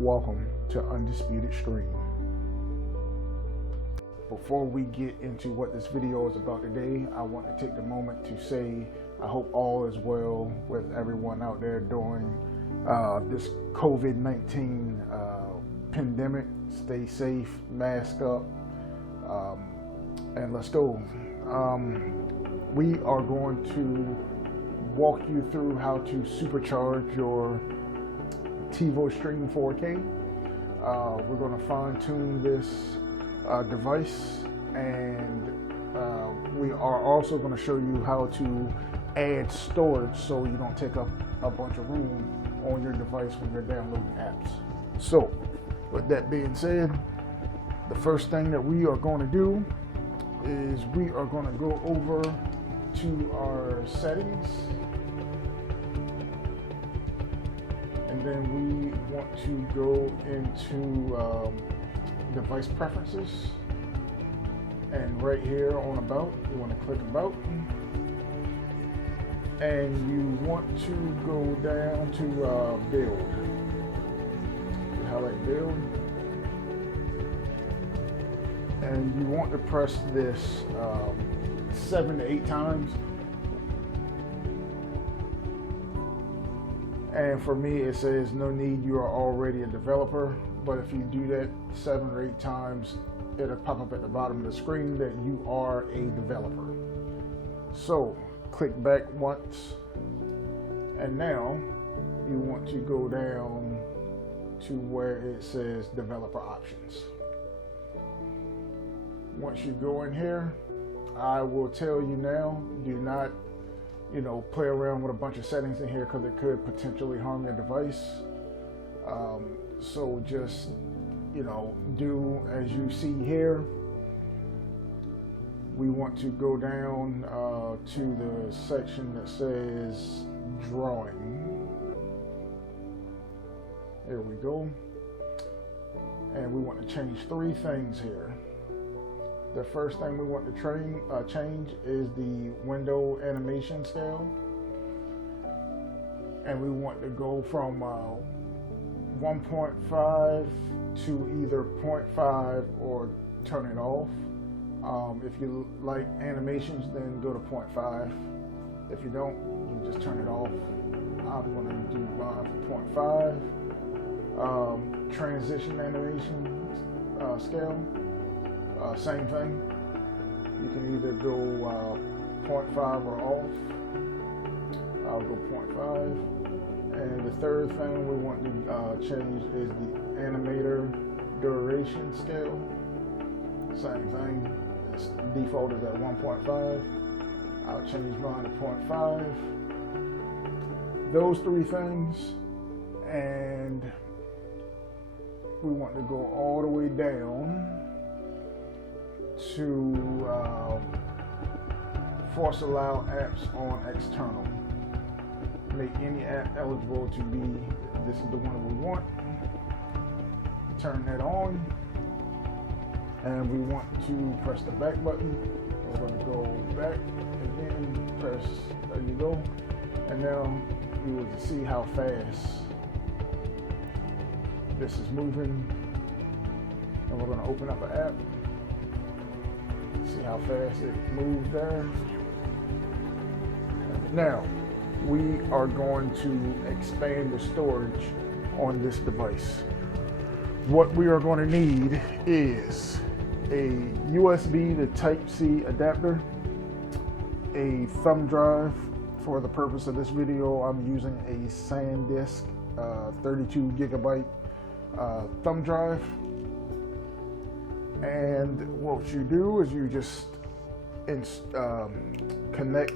Welcome to Undisputed Stream. Before we get into what this video is about today, I want to take the moment to say I hope all is well with everyone out there during this COVID-19 pandemic. Stay safe, mask up, and let's go. We are going to walk you through how to supercharge your TiVo Stream 4K. We're going to fine-tune this device, and we are also going to show you how to add storage so you don't take up a bunch of room on your device when you're downloading apps. So with that being said, the first thing that we are going to do is we are going to go over to our settings, and then we want to go into device preferences, and right here on about, you want to click about, and you want to go down to build. You highlight build, and you want to press this 7 to 8 times. And for me, it says no need, you are already a developer. But if you do that 7 or 8 times, it'll pop up at the bottom of the screen that you are a developer. So click back once, and now you want to go down to where it says developer options. Once you go in here, I will tell you now, do not play around with a bunch of settings in here because it could potentially harm your device. So just do as you see here. We want to go down to the section that says drawing. There we go. And we want to change 3 things here. The first thing we want to change is the window animation scale, and we want to go from 1.5 to either 0.5 or turn it off. If you like animations, then go to 0.5. If you don't, you just turn it off. I'm going to do 0.5. Transition animation scale. Same thing. You can either go 0.5 or off. I'll go 0.5. And the third thing we want to change is the animator duration scale. Same thing. Its default is at 1.5. I'll change mine to 0.5. Those 3 things, and we want to go all the way down to force allow apps on external. Make any app eligible to be, this is the one we want. Turn that on, and we want to press the back button. We're going to go back again, press, there you go, and now you will see how fast this is moving. And we're going to open up an app. See how fast it moves there. Now, we are going to expand the storage on this device. What we are going to need is a USB to Type-C adapter, a thumb drive. For the purpose of this video, I'm using a SanDisk 32 gigabyte thumb drive. And what you do is you just connect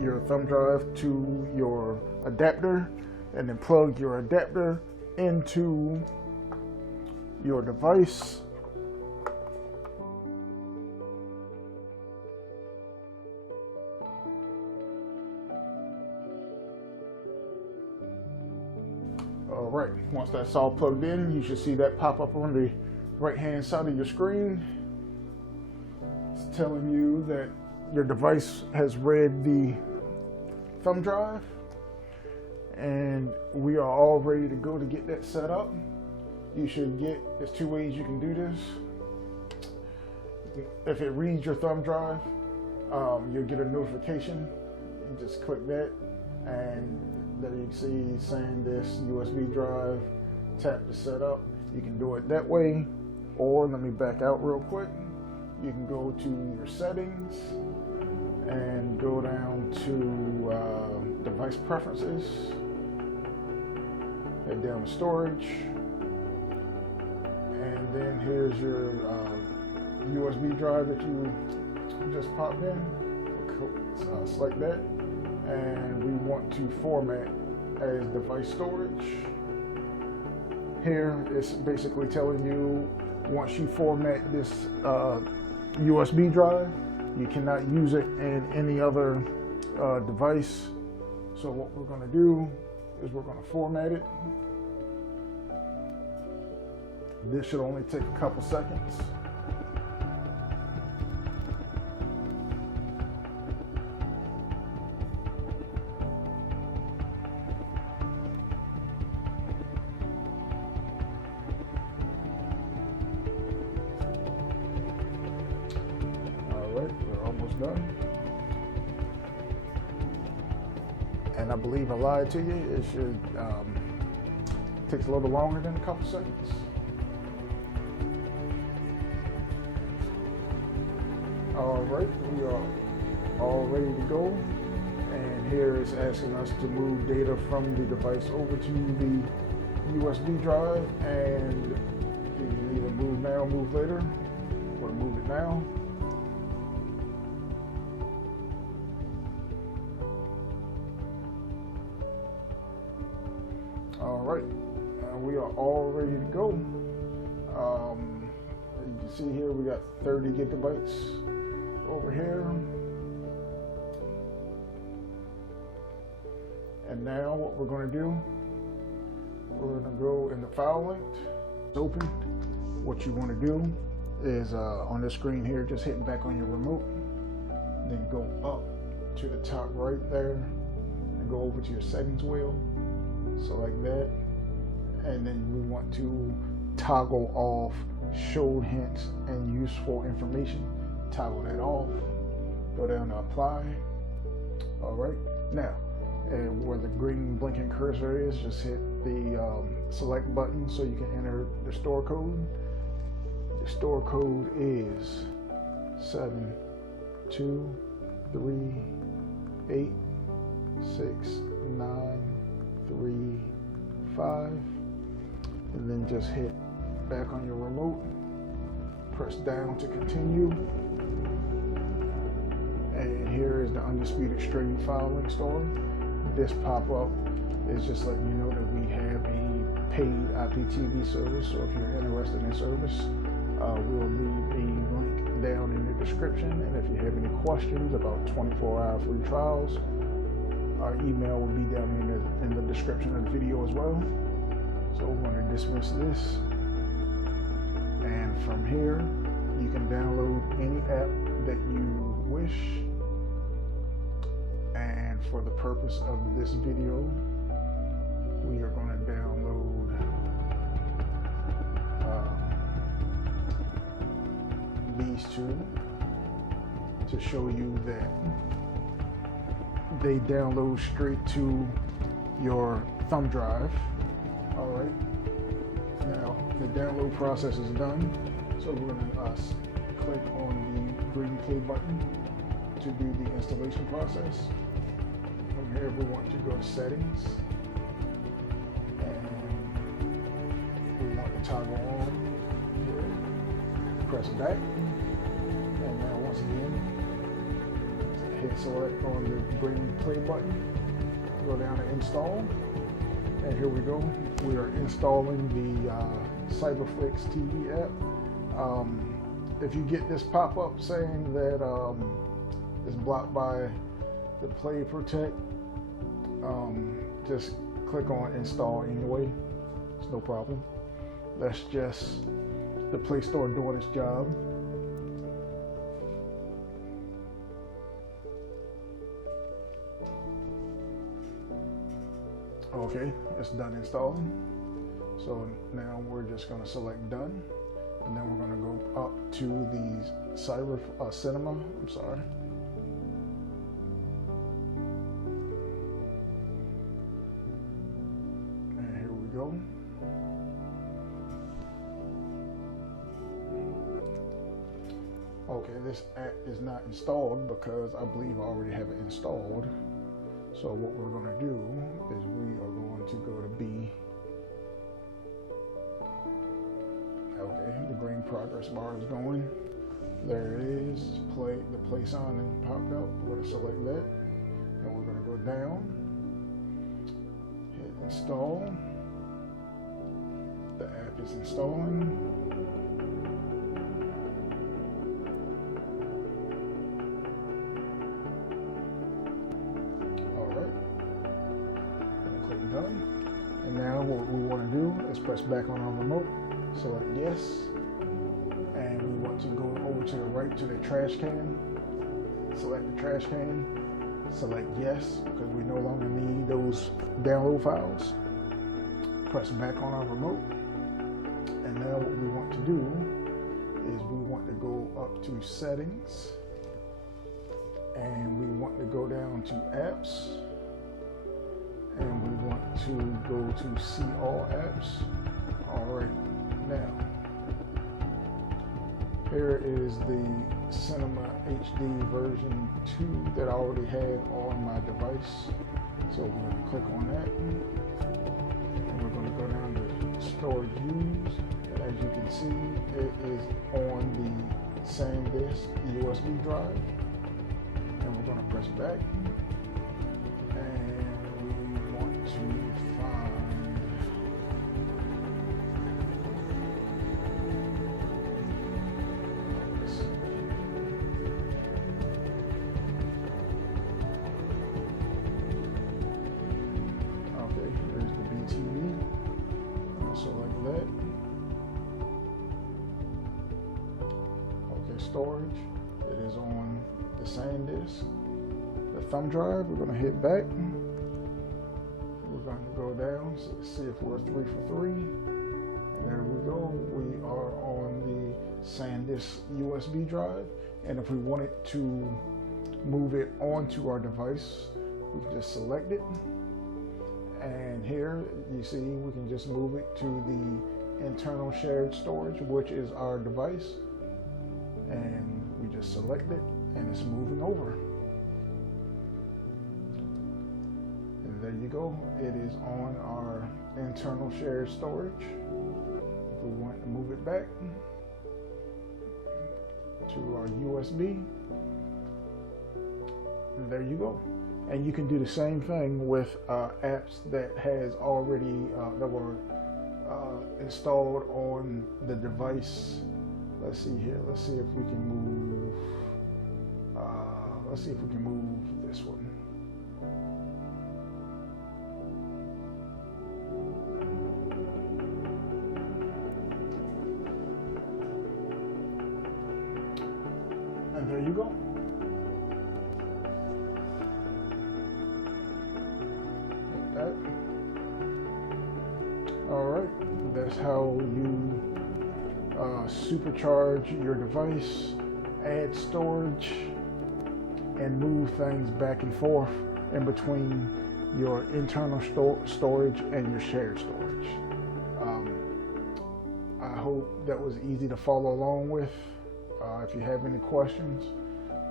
your thumb drive to your adapter, and then plug your adapter into your device. All right, once that's all plugged in, you should see that pop up on the right hand side of your screen. It's telling you that your device has read the thumb drive, and we are all ready to go to get that set up. you should get, there's two ways you can do this. If it reads your thumb drive, you'll get a notification. You just click that, and there you see saying this USB drive, tap to set up. You can do it that way, or let me back out real quick. You can go to your settings and go down to device preferences, head down to storage, and then here's your USB drive that you just popped in. Select that, and we want to format as device storage. Here it's basically telling you, once you format this USB drive, you cannot use it in any other device. So what we're going to do is we're going to format it. This should only take a couple seconds. We're almost done. And I believe I lied to you. It should takes a little longer than a couple seconds. All right, we are all ready to go. And here it's asking us to move data from the device over to the USB drive, and you can either move now, move later, or move it now. All right, we are all ready to go. You can see here we got 30 gigabytes over here. And now what we're going to do, we're going to go in the file link. It's open. What you want to do is on this screen here, just hitting back on your remote, then go up to the top right there and go over to your settings wheel. Select that, and then we want to toggle off show hints and useful information. Toggle that off. Go down to apply. All right, now where the green blinking cursor is, just hit the select button so you can enter the store code. The store code is 723869335, and then just hit back on your remote, press down to continue, and here is the Undisputed streaming file link store. This pop-up is just letting you know that we have a paid IPTV service, so if you're interested in service, we'll leave a link down in the description, and if you have any questions about 24-hour free trials, our email will be down in the description of the video as well. So we're going to dismiss this, and from here you can download any app that you wish. And for the purpose of this video, we are going to download these two to show you that they download straight to your thumb drive. All right, now the download process is done, so we're going to click on the green play button to do the installation process. From here we want to go to settings, and we want to toggle on here, press back, and now once again hit select on the green play button, go down to install, and here we go. We are installing the Cyberflix TV app. If you get this pop-up saying that it's blocked by the Play Protect, just click on install anyway. It's no problem. That's just the Play Store doing its job. Okay, it's done installing. So So now we're just going to select done, and then we're going to go up to the cinema. I'm sorry. And here we go. Okay, this app is not installed because I believe I already have it installed. So what we're going to do is we are going to go to B. Okay, the green progress bar is going. There it is. The play sign and popped up. We're going to select that, and we're going to go down. Hit install. The app is installing. Done. And now what we want to do is press back on our remote, select yes, and we want to go over to the right to the trash can, select the trash can, select yes, because we no longer need those download files. Press back on our remote, and now what we want to do is we want to go up to settings, and we want to go down to apps, and we want to go to see all apps. All right, now here is the Cinema HD version 2 that I already had on my device. So we're going to click on that, and we're going to go down to storage used. And as you can see, it is on the SanDisk USB drive, and we're going to press back. Storage, it is on the SanDisk, the thumb drive. We're going to hit back, we're going to go down, so let's see if we're 3 for 3, and there we go. We are on the SanDisk USB drive, and if we wanted to move it onto our device, we can just select it, and here you see we can just move it to the internal shared storage, which is our device. And we just select it, and it's moving over. And there you go. It is on our internal shared storage. If we want to move it back to our USB, and there you go. And you can do the same thing with apps that has already that were installed on the device. Let's see here. Let's see if we can move. Let's see if we can move this one. And there you go. Like that. All right. That's how you supercharge your device, add storage, and move things back and forth in between your internal storage and your shared storage. I hope that was easy to follow along with. If you have any questions,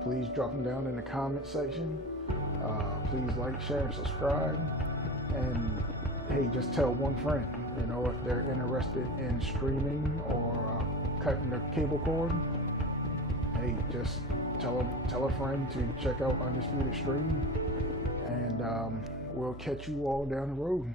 please drop them down in the comment section. Please like, share, and subscribe. And hey, just tell one friend, you know, if they're interested in streaming or cutting the cable cord. Hey, just tell a friend to check out Undisputed Stream, and we'll catch you all down the road.